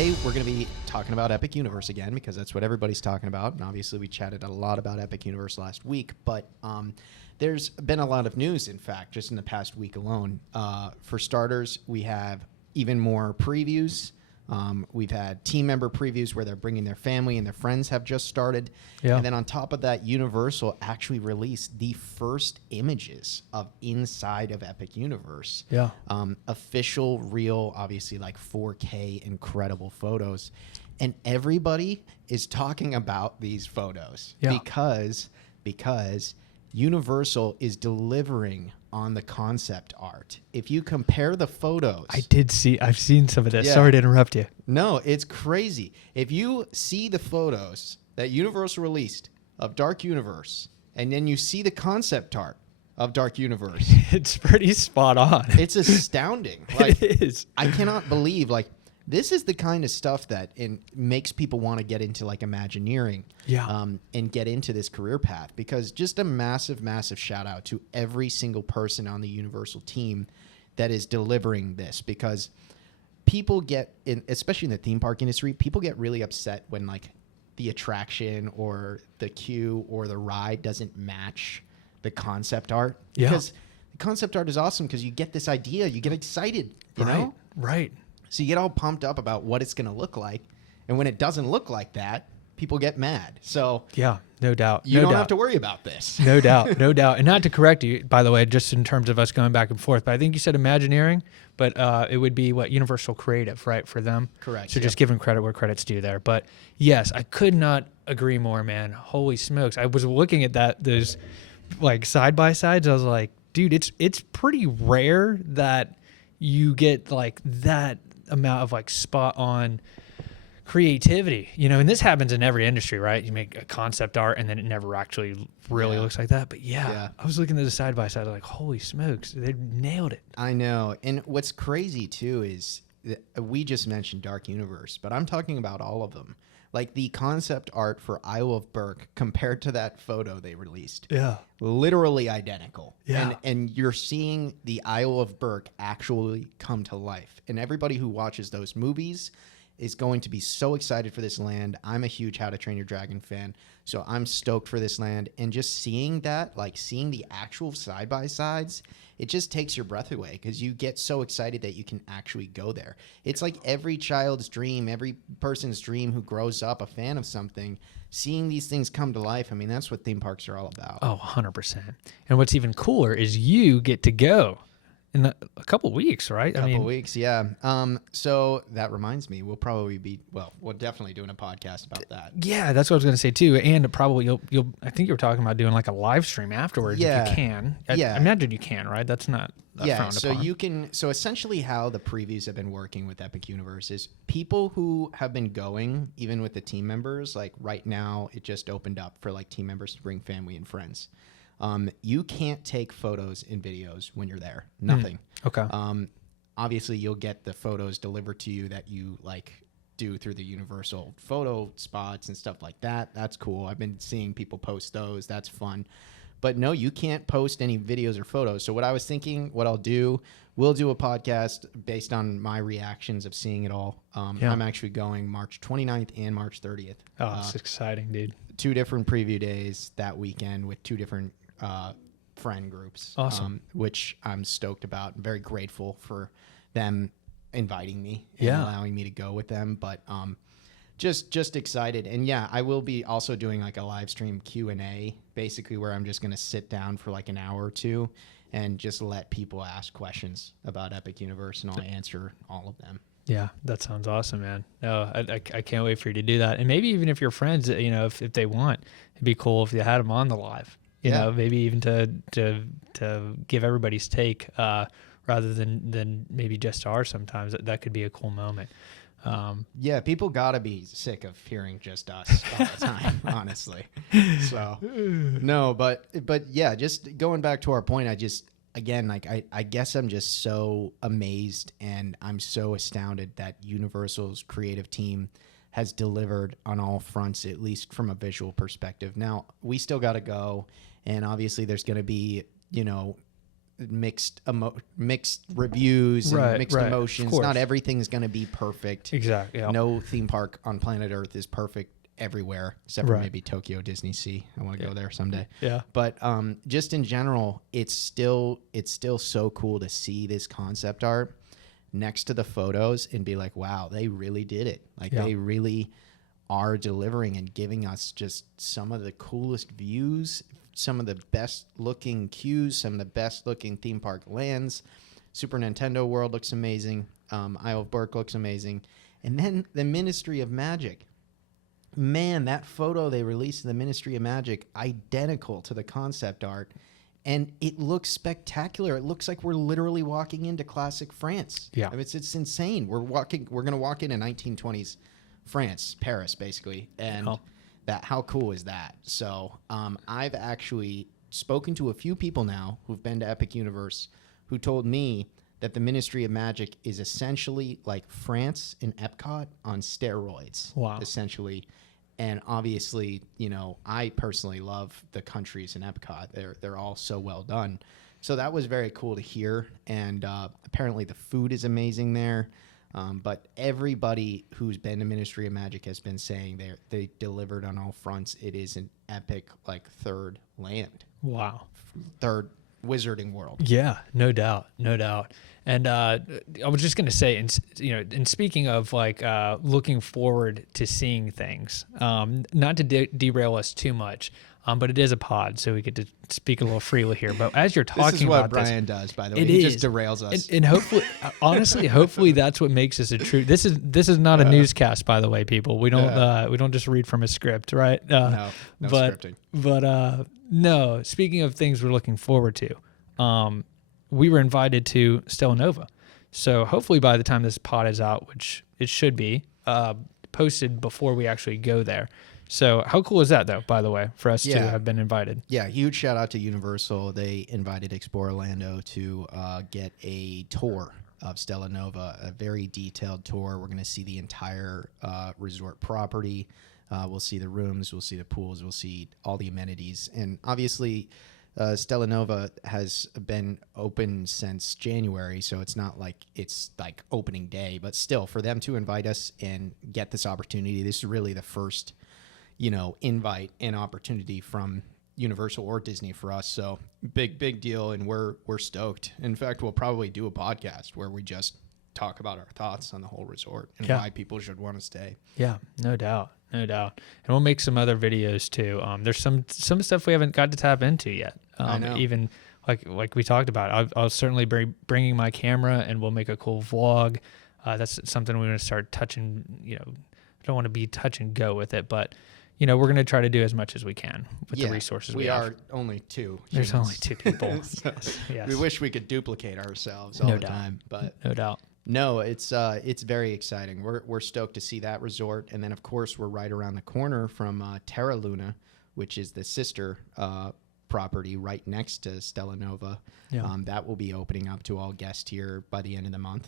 today we're going to be talking about Epic Universe again because that's what everybody's talking about. And obviously we chatted a lot about Epic Universe last week, but there's been a lot of news, in fact, just in the past week alone. For starters, we have even more previews. We've had team member previews where they're bringing their family and their friends have just started. Yeah. And then on top of that, Universal actually released the first images of inside of Epic Universe. Yeah. Official, real, obviously like 4K incredible photos. And everybody is talking about these photos because Universal is delivering on the concept art. If you compare the photos... I've seen some of this. Yeah. Sorry to interrupt you. No, it's crazy. If you see the photos that Universal released of Dark Universe, and then you see the concept art of Dark Universe... It's pretty spot on. It's astounding. Like, it is. I cannot believe, like, this is the kind of stuff that makes people want to get into like Imagineering and get into this career path, because just a massive, massive shout out to every single person on the Universal team that is delivering this, because people get especially in the theme park industry, people get really upset when like the attraction or the queue or the ride doesn't match the concept art. Because the concept art is awesome because you get this idea, you get excited, you know? Right. So you get all pumped up about what it's going to look like. And when it doesn't look like that, people get mad. So yeah, no doubt. You don't have to worry about this. No doubt. No doubt. And not to correct you, by the way, just in terms of us going back and forth, but I think you said Imagineering, but it would be Universal Creative, right, for them? Correct. So just giving credit where credit's due there. But yes, I could not agree more, man. Holy smokes. I was looking at those like side by sides. I was like, dude, it's pretty rare that you get like that amount of like spot on creativity, you know, and this happens in every industry, right? You make a concept art and then it never actually really looks like that. But I was looking at the side by side, like, holy smokes, they nailed it. I know. And what's crazy too is that we just mentioned Dark Universe, but I'm talking about all of them. Like the concept art for Isle of Berk compared to that photo they released. Yeah. Literally identical. Yeah. And you're seeing the Isle of Berk actually come to life. And everybody who watches those movies is going to be so excited for this land. I'm a huge How to Train Your Dragon fan, so I'm stoked for this land. And just seeing that, like seeing the actual side-by-sides, it just takes your breath away because you get so excited that you can actually go there. It's like every child's dream, every person's dream who grows up a fan of something, seeing these things come to life. I mean, that's what theme parks are all about. Oh, 100%. And what's even cooler is you get to go in a couple weeks, right? A couple weeks, yeah. So that reminds me, we'll definitely doing a podcast about that. Yeah, that's what I was going to say too. And probably you'll. I think you were talking about doing like a live stream afterwards if you can. I imagine you can, right? That's not frowned so upon. You can. So essentially, how the previews have been working with Epic Universe is people who have been going, even with the team members. Like right now, it just opened up for like team members to bring family and friends. You can't take photos and videos when you're there. Nothing. Okay. Obviously, you'll get the photos delivered to you that you like do through the Universal photo spots and stuff like that. That's cool. I've been seeing people post those. That's fun. But no, you can't post any videos or photos. So what I was thinking, what I'll do, we'll do a podcast based on my reactions of seeing it all. I'm actually going March 29th and March 30th. Oh, it's exciting, dude. 2 different preview days that weekend with 2 different friend groups. Awesome. Which I'm stoked about. I'm very grateful for them inviting me and allowing me to go with them. But just excited. And yeah, I will be also doing like a live stream Q&A, basically where I'm just going to sit down for like an hour or 2 and just let people ask questions about Epic Universe, and I'll answer all of them. Yeah, that sounds awesome, man. No, I can't wait for you to do that. And maybe even if your friends, you know, if they want, it'd be cool if you had them on the live. You know, maybe even to give everybody's take rather than maybe just ours sometimes. That could be a cool moment. People got to be sick of hearing just us all the time, honestly. So, no, but yeah, just going back to our point, I guess I'm just so amazed and I'm so astounded that Universal's creative team has delivered on all fronts, at least from a visual perspective. Now, we still got to go. And obviously there's going to be, you know, mixed reviews and mixed emotions. Not everything's going to be perfect. Exactly. Yeah. No theme park on planet Earth is perfect everywhere, except for maybe Tokyo Disney Sea. I want to go there someday. Yeah. But just in general, it's still so cool to see this concept art next to the photos and be like, wow, they really did it. Like they really are delivering and giving us just some of the coolest views, some of the best looking queues, some of the best looking theme park lands. Super Nintendo World looks amazing. Isle of Berk looks amazing. And then the Ministry of Magic. Man, that photo they released in the Ministry of Magic, identical to the concept art. And it looks spectacular. It looks like we're literally walking into classic France. Yeah. I mean, it's insane. We're going to walk into 1920s France, Paris, basically. And how cool is that? So I've actually spoken to a few people now who've been to Epic Universe who told me that the Ministry of Magic is essentially like France and Epcot on steroids. Wow. Essentially. And obviously, I personally love the countries in Epcot. They're all so well done. So that was very cool to hear. And apparently the food is amazing there. But everybody who's been to Ministry of Magic has been saying they delivered on all fronts. It is an epic, third land. Wow. Third wizarding world. Yeah, no doubt. And I was just going to say, and speaking of looking forward to seeing things, not to derail us too much, but it is a pod, so we get to speak a little freely here. But as you're talking about this is what Brian does, by the way. He just derails us. And hopefully, hopefully that's what makes us a true. This is not a newscast, by the way, people. We don't just read from a script, right? No scripting. But no. Speaking of things we're looking forward to, we were invited to Stella Nova, so hopefully by the time this pod is out, which it should be, posted before we actually go there. So how cool is that, though, by the way, for us to have been invited? Yeah, huge shout out to Universal. They invited Explore Orlando to get a tour of Stella Nova, a very detailed tour. We're going to see the entire resort property. We'll see the rooms. We'll see the pools. We'll see all the amenities. And obviously, Stella Nova has been open since January, so it's not like it's like opening day. But still, for them to invite us and get this opportunity, this is really the first invite and opportunity from Universal or Disney for us. So big deal. And we're stoked. In fact, we'll probably do a podcast where we just talk about our thoughts on the whole resort and why people should want to stay. Yeah, no doubt. And we'll make some other videos too. There's some stuff we haven't got to tap into yet. I know. Even like we talked about, I'll certainly be bringing my camera and we'll make a cool vlog. That's something we're going to start touching, I don't want to be touch and go with it, but we're going to try to do as much as we can with the resources we have. We are only two. There's only two people. So yes. We wish we could duplicate ourselves all the time, but no doubt. No, it's very exciting. We're stoked to see that resort, and then of course we're right around the corner from Terra Luna, which is the sister property right next to Stella Nova. Yeah. That will be opening up to all guests here by the end of the month.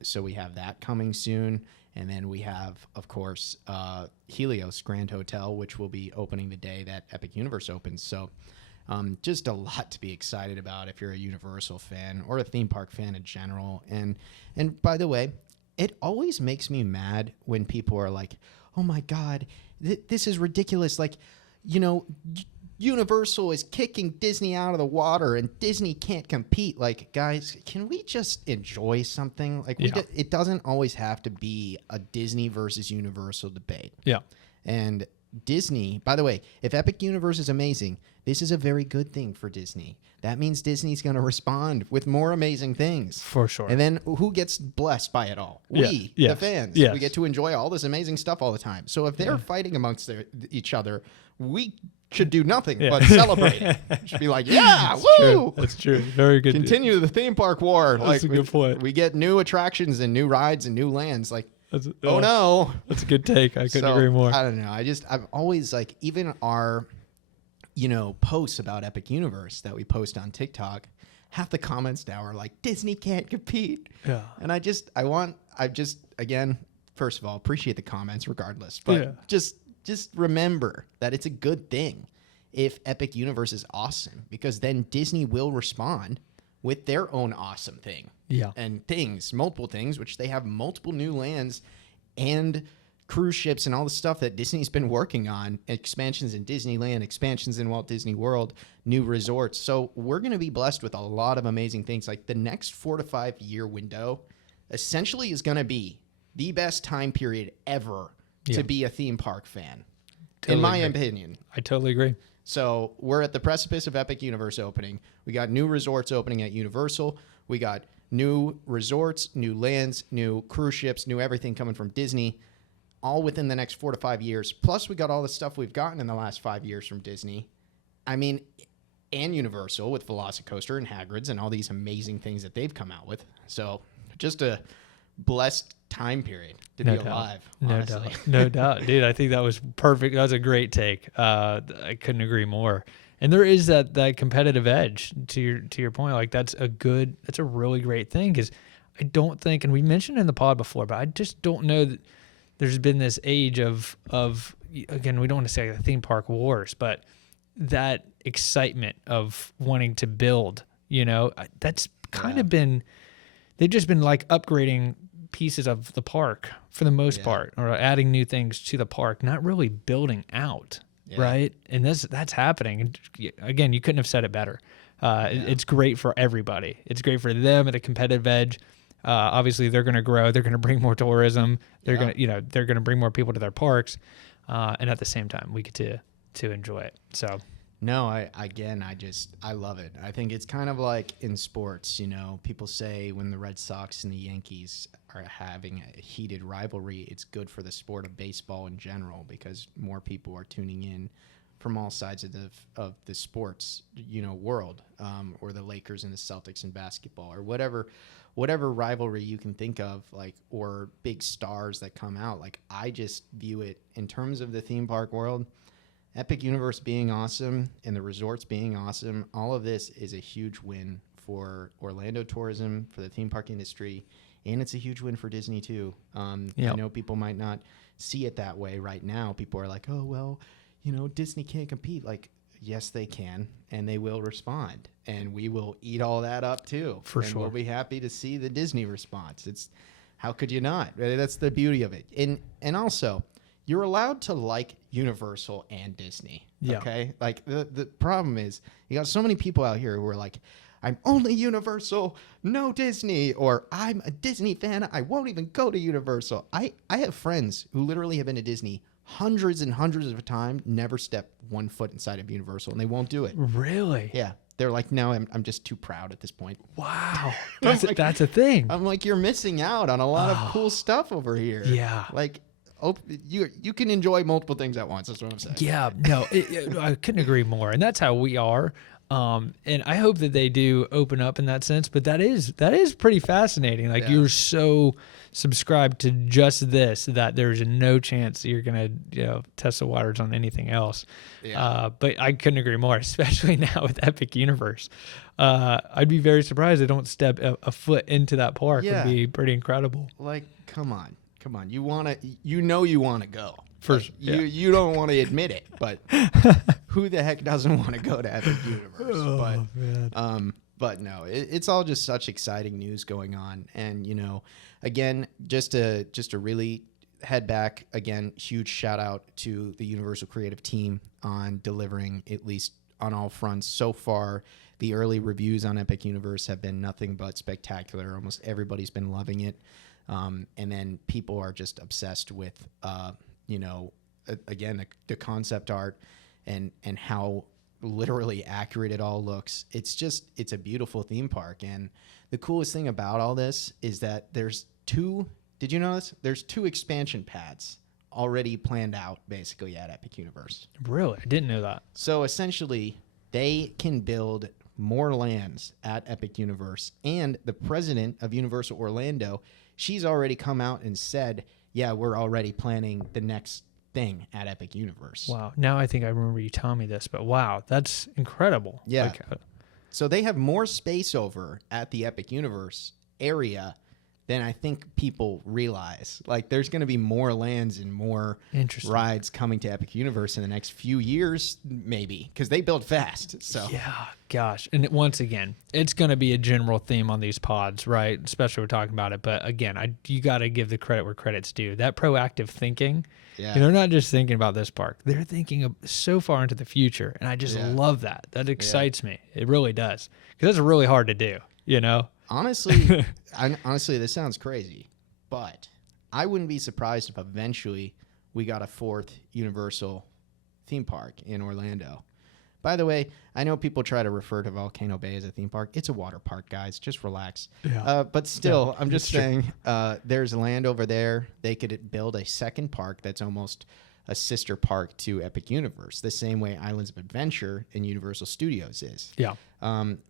So we have that coming soon. And then we have, of course, Helios Grand Hotel, which will be opening the day that Epic Universe opens. So just a lot to be excited about if you're a Universal fan or a theme park fan in general. And by the way, it always makes me mad when people are like, oh, my God, this is ridiculous. Like, Universal is kicking Disney out of the water and Disney can't compete. Like, guys, can we just enjoy something? Like, it doesn't always have to be a Disney versus Universal debate. Yeah. And Disney, by the way, if Epic Universe is amazing, this is a very good thing for Disney. That means Disney's going to respond with more amazing things. For sure. And then who gets blessed by it all? We, the fans. Yes. We get to enjoy all this amazing stuff all the time. So if they're fighting amongst each other, we should do nothing but celebrate it. Should be like, That's woo! True. That's true. Very good. Continue the theme park war. That's a good point. We get new attractions and new rides and new lands. Like, oh no. That's a good take. I couldn't agree more. I don't know. I've always even our, posts about Epic Universe that we post on TikTok, half the comments now are like, Disney can't compete. Yeah. And again, first of all, appreciate the comments regardless, but just remember that it's a good thing if Epic Universe is awesome, because then Disney will respond with their own awesome thing. Yeah. And multiple things, which they have multiple new lands and cruise ships and all the stuff that Disney's been working on, expansions in Disneyland, expansions in Walt Disney World, new resorts. So we're going to be blessed with a lot of amazing things. Like the next 4 to 5 year window essentially is going to be the best time period ever to be a theme park fan, in my opinion. I totally agree. So we're at the precipice of Epic Universe opening. We got new resorts opening at Universal. We got new resorts, new lands, new cruise ships, new everything coming from Disney, all within the next 4 to 5 years. Plus, we got all the stuff we've gotten in the last 5 years from Disney. I mean, and Universal with Velocicoaster and Hagrid's and all these amazing things that they've come out with. So just a blessed time period to be alive. Honestly. No doubt. Dude, I think that was perfect. That was a great take. I couldn't agree more. And there is that competitive edge to your point. Like that's a really great thing, because I don't think, and we mentioned it in the pod before, but I just don't know that there's been this age of again, we don't want to say the theme park wars, but that excitement of wanting to build, that's kind of been, they've just been like upgrading pieces of the park for the most part, or adding new things to the park, not really building out. Yeah. Right. And that's happening. And again, you couldn't have said it better. It's great for everybody. It's great for them at a competitive edge. Obviously they're going to grow. They're going to bring more tourism. They're going to, they're going to bring more people to their parks. And at the same time, we get to enjoy it. So. No, I love it. I think it's kind of like in sports, people say when the Red Sox and the Yankees are having a heated rivalry, it's good for the sport of baseball in general, because more people are tuning in from all sides of the sports, world, or the Lakers and the Celtics in basketball, or whatever rivalry you can think of, like, or big stars that come out. Like, I just view it in terms of the theme park world. Epic Universe being awesome and the resorts being awesome, all of this is a huge win for Orlando tourism, for the theme park industry, and it's a huge win for Disney too. I know people might not see it that way right now. People are like, oh, well, Disney can't compete. Like, yes, they can, and they will respond, and we will eat all that up too. For sure. We'll be happy to see the Disney response. How could you not? That's the beauty of it. And also, you're allowed to like Universal and Disney. Yeah. Okay. Like the problem is you got so many people out here who are like, I'm only Universal, no Disney, or I'm a Disney fan, I won't even go to Universal. I have friends who literally have been to Disney hundreds and hundreds of times, never step one foot inside of Universal, and they won't do it. Really? Yeah. They're like, no, I'm just too proud at this point. Wow. That's a thing. I'm like, you're missing out on a lot of cool stuff over here. Yeah. Like, you can enjoy multiple things at once. That's what I'm saying. Yeah, no, I couldn't agree more. And that's how we are. And I hope that they do open up in that sense. But that is pretty fascinating. Like you're so subscribed to just this that there's no chance you're gonna test the waters on anything else. Yeah. But I couldn't agree more, especially now with Epic Universe. I'd be very surprised they don't step a foot into that park. Yeah. Would be pretty incredible. Like, come on. You want to, you want to go. First, you don't want to admit it, but who the heck doesn't want to go to Epic Universe? But no, it's all just such exciting news going on. And, again, just to really head back again, huge shout out to the Universal creative team on delivering, at least on all fronts so far. The early reviews on Epic Universe have been nothing but spectacular. Almost everybody's been loving it. And then people are just obsessed with, again, the concept art and how literally accurate it all looks. It's a beautiful theme park. And the coolest thing about all this is that did you know this? There's 2 expansion pads already planned out basically at Epic Universe. Really? I didn't know that. So essentially they can build more lands at Epic Universe. And the president of Universal Orlando, she's already come out and said, yeah, we're already planning the next thing at Epic Universe. Wow. Now I think I remember you telling me this, but wow, that's incredible. Yeah. Like, so they have more space over at the Epic Universe area then I think people realize like there's going to be more lands and more rides coming to Epic Universe in the next few years, maybe, because they build fast. So yeah, gosh. And once again, it's going to be a general theme on these pods, right? Especially we're talking about it. But again, you got to give the credit where credit's due. That proactive thinking, they're not just thinking about this park. They're thinking of so far into the future. And I just love that. That excites me. It really does. Because that's really hard to do, you know? Honestly, this sounds crazy, but I wouldn't be surprised if eventually we got a 4th Universal theme park in Orlando. By the way, I know people try to refer to Volcano Bay as a theme park. It's a water park, guys. Just relax. Yeah. But still, I'm just saying there's land over there. They could build a second park that's almost a sister park to Epic Universe, the same way Islands of Adventure in Universal Studios is. Yeah.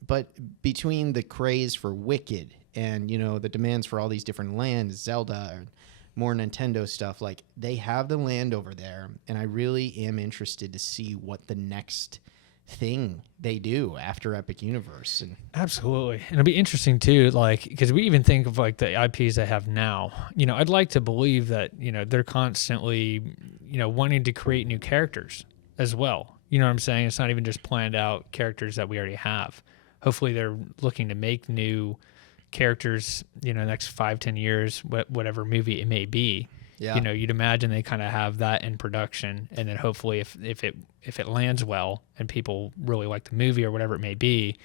But between the craze for Wicked and, you know, the demands for all these different lands, Zelda, and more Nintendo stuff, like they have the land over there. And I really am interested to see what the next thing they do after Epic Universe. And absolutely. And it'll be interesting too, like, because we even think of like the IPs they have now. You know, I'd like to believe that, you know, they're constantly, you know, wanting to create new characters as well. You know what I'm saying? It's not even just planned out characters that we already have. Hopefully they're looking to make new characters, you know, next 5-10 years, whatever movie it may be. Yeah. You know, you'd imagine they kind of have that in production, and then hopefully if it lands well and people really like the movie or whatever it may be,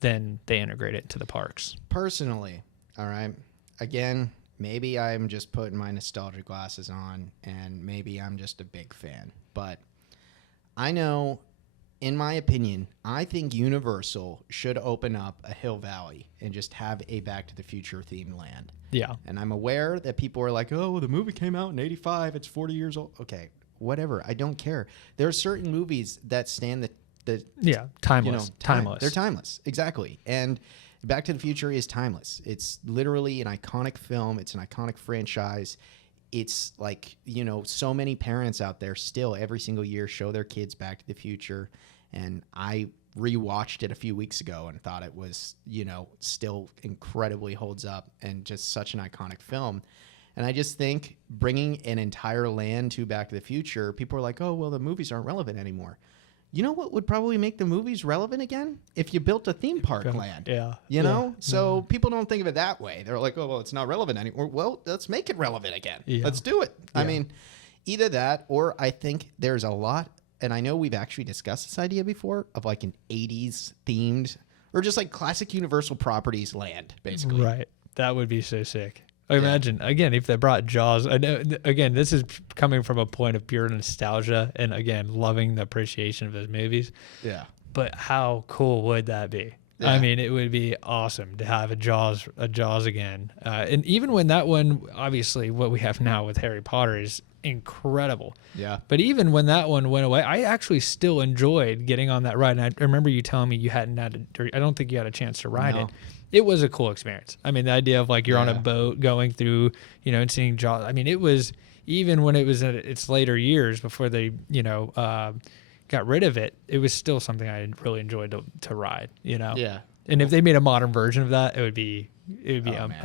then they integrate it into the parks. Personally, all right, again, maybe I'm just putting my nostalgia glasses on, and maybe I'm just a big fan, but I know, in my opinion, I think Universal should open up a Hill Valley and just have a Back to the Future themed land. Yeah. And I'm aware that people are like, oh, well, the movie came out in 85. It's 40 years old. Okay, whatever. I don't care. There are certain movies that stand the timeless. You know, timeless. They're timeless. Exactly. And Back to the Future is timeless. It's literally an iconic film. It's an iconic franchise. It's like, you know, so many parents out there still every single year show their kids Back to the Future. And I rewatched it a few weeks ago and thought it was, you know, still incredibly holds up and just such an iconic film. And I just think bringing an entire land to Back to the Future, people are like, oh, well, the movies aren't relevant anymore. You know what would probably make the movies relevant again? If you built a theme park land. Yeah. You know? So people don't think of it that way. They're like, oh, well, it's not relevant anymore. Well, let's make it relevant again. Yeah. Let's do it. Yeah. I mean, either that, or I think there's a lot, and I know we've actually discussed this idea before, of like an 80s themed, or just like classic Universal Properties land, basically. Right. That would be so sick. I imagine, again, if they brought Jaws, I know, again, this is coming from a point of pure nostalgia and, again, loving the appreciation of those movies. Yeah. But how cool would that be? Yeah. I mean, it would be awesome to have a Jaws again. And even when that one, obviously, what we have now with Harry Potter is incredible. Yeah. But even when that one went away, I actually still enjoyed getting on that ride. And I remember you telling me you hadn't had I don't think you had a chance to ride it. It was a cool experience. I mean, the idea of like you're on a boat going through, you know, and seeing Jaws. I mean, it was, even when it was in its later years before they, you know, got rid of it, it was still something I really enjoyed to ride, you know? Yeah. And if they made a modern version of that, it would be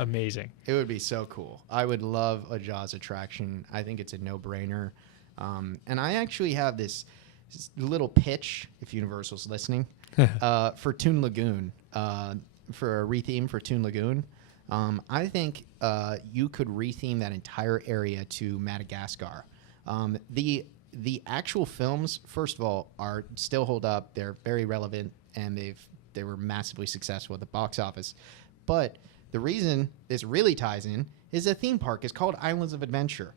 amazing. It would be so cool. I would love a Jaws attraction. I think it's a no-brainer. And I actually have this little pitch, if Universal's listening, for Toon Lagoon. For a retheme for Toon Lagoon. I think you could retheme that entire area to Madagascar. The actual films, first of all, are still hold up. They're very relevant, and they were massively successful at the box office. But the reason this really ties in is a theme park is called Islands of Adventure.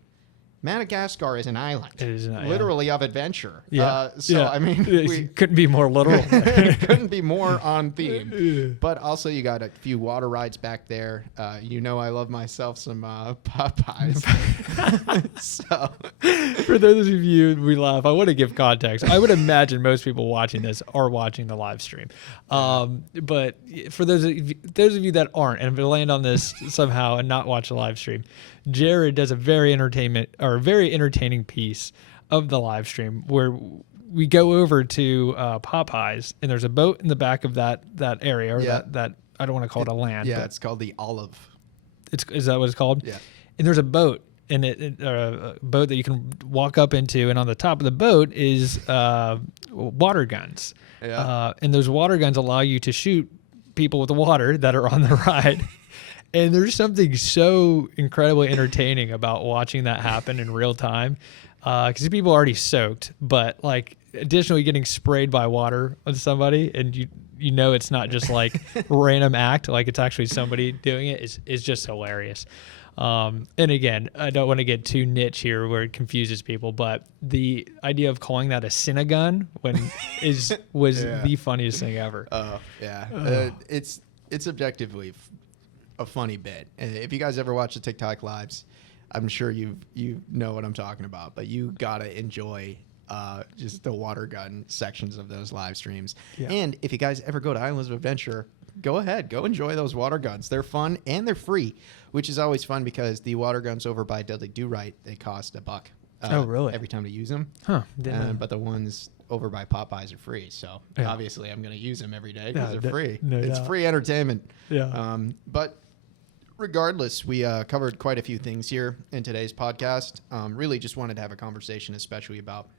Madagascar is an island, literally of adventure. Yeah. I mean, we couldn't be more literal. couldn't be more on theme. But also, you got a few water rides back there. You know, I love myself some Popeyes. So, for those of you, we laugh. I want to give context. I would imagine most people watching this are watching the live stream. But for those of you that aren't, and if you land on this somehow and not watch the live stream, Jared does a very entertaining piece of the live stream where we go over to Popeyes, and there's a boat in the back of that area, or that I don't want to call it a land. Yeah, it's called the Olive. Is that what it's called? Yeah. And there's a boat, and a boat that you can walk up into, and on the top of the boat is water guns. Yeah. And those water guns allow you to shoot people with the water that are on the ride. And there's something so incredibly entertaining about watching that happen in real time, because people are already soaked, but like additionally getting sprayed by water on somebody, and you know it's not just like random act, like it's actually somebody doing it, is just hilarious. And again, I don't want to get too niche here where it confuses people, but the idea of calling that a Cinegun was the funniest thing ever. Oh, yeah. It's objectively a funny bit. And if you guys ever watch the TikTok lives, I'm sure you know what I'm talking about, but you gotta enjoy just the water gun sections of those live streams. Yeah. And if you guys ever go to Islands of Adventure, go ahead, go enjoy those water guns. They're fun and they're free, which is always fun because the water guns over by Dudley Do Right, they cost $1. Oh, really? Every time to use them. Huh. But the ones over by Popeyes are free. So obviously I'm going to use them every day because they're free. It's free entertainment. Yeah. But regardless, we covered quite a few things here in today's podcast. Really just wanted to have a conversation, especially about,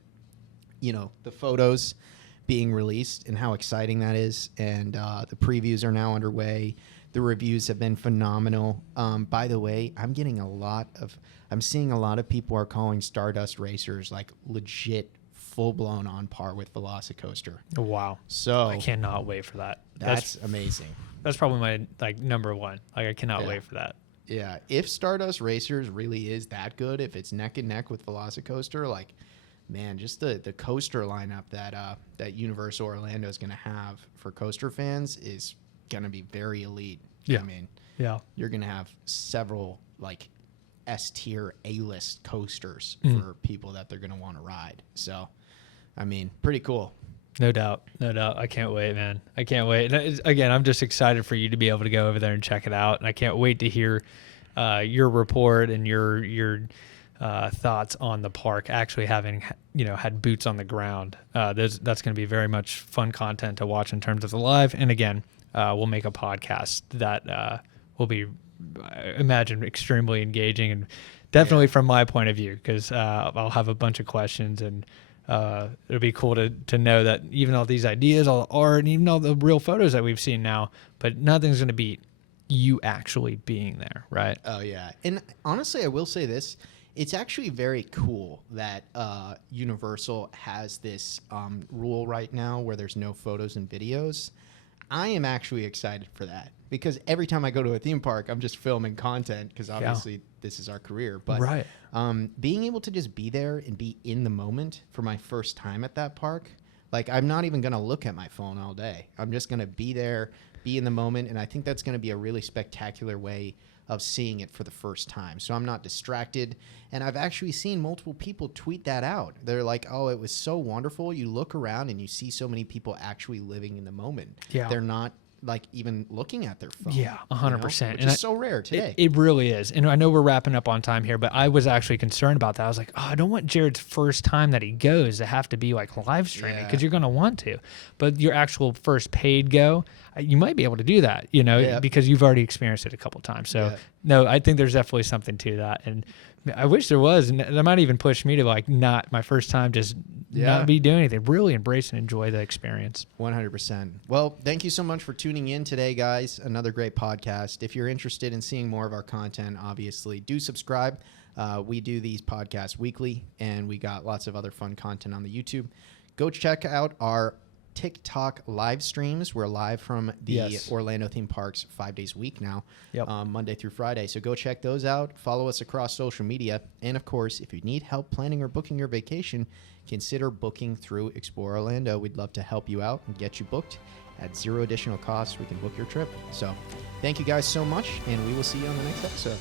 the photos being released and how exciting that is. And the previews are now underway. The reviews have been phenomenal. By the way, I'm seeing a lot of people are calling Stardust Racers like legit full-blown on par with Velocicoaster. Wow. So I cannot wait for that. That's amazing. That's probably my number one. Like I cannot wait for that. Yeah. If Stardust Racers really is that good, if it's neck and neck with Velocicoaster, like, man, just the coaster lineup that Universal Orlando is going to have for coaster fans is going to be very elite. Yeah. I mean, you're going to have several like S-tier A-list coasters for people that they're going to want to ride. So, I mean, pretty cool. No doubt. I can't wait, man. I can't wait. And again, I'm just excited for you to be able to go over there and check it out. And I can't wait to hear your report and your thoughts on the park actually having, had boots on the ground. That's going to be very much fun content to watch in terms of the live. And again, we'll make a podcast that will be, I imagine, extremely engaging and definitely from my point of view, because I'll have a bunch of questions, and it'll be cool to know that even all these ideas, all the art, and even all the real photos that we've seen now, but nothing's going to beat you actually being there, right? Oh, yeah. And honestly, I will say this. It's actually very cool that Universal has this rule right now where there's no photos and videos. I am actually excited for that because every time I go to a theme park, I'm just filming content because obviously this is our career. But being able to just be there and be in the moment for my first time at that park, like I'm not even going to look at my phone all day. I'm just going to be there, be in the moment. And I think that's going to be a really spectacular way of seeing it for the first time. So I'm not distracted. And I've actually seen multiple people tweet that out. They're like, oh, it was so wonderful. You look around and you see so many people actually living in the moment. Yeah. They're not like even looking at their phone. Yeah, 100%. Which is so rare today. It really is. And I know we're wrapping up on time here, but I was actually concerned about that. I was like, I don't want Jared's first time that he goes to have to be like live streaming because you're going to want to. But your actual first paid go, you might be able to do that, because you've already experienced it a couple times. So, no, I think there's definitely something to that. And I wish there was. And that might even push me to like not my first time, just not be doing anything. Really embrace and enjoy the experience. 100%. Well, thank you so much for tuning in today, guys. Another great podcast. If you're interested in seeing more of our content, obviously, do subscribe. We do these podcasts weekly, and we got lots of other fun content on the YouTube. Go check out our TikTok live streams. We're live from the Orlando theme parks 5 days a week now, Monday through Friday. So go check those out. Follow us across social media. And of course, if you need help planning or booking your vacation, consider booking through Explore Orlando. We'd love to help you out and get you booked at zero additional cost. We can book your trip. So thank you guys so much, and we will see you on the next episode.